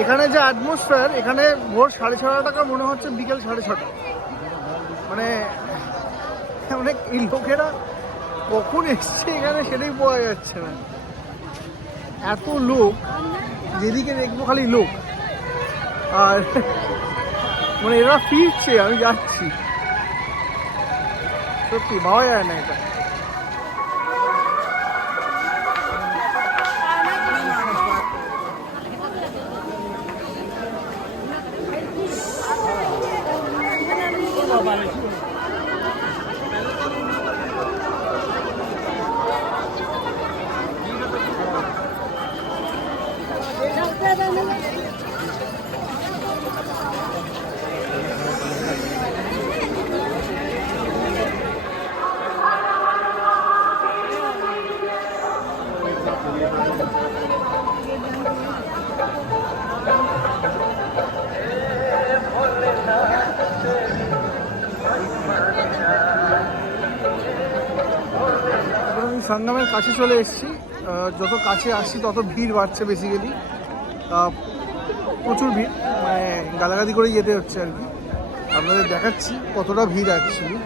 এখানে যে অ্যাটমসফিয়ার, এখানে ভোর 6:30 টাকা মনে হচ্ছে বিকেল 6:30। মানে অনেক এই লোকেরা কখন এসছে এখানে সেটাই পাওয়া যাচ্ছে না। এত লোক, যেদিকে দেখবো খালি লোক। আর মানে এরা ফিরছে, আমি যাচ্ছি, সত্যি ভাবা যায় না এটা। সঙ্গমের কাছে চলে এসেছি। যত কাছে আসছি তত ভিড় বাড়ছে বেসিক্যালি। প্রচুর ভিড়, মানে গালাগালি করে যেতে হচ্ছে আর কি। আপনাদের দেখাচ্ছি কতটা ভিড় অ্যাকচুয়ালি।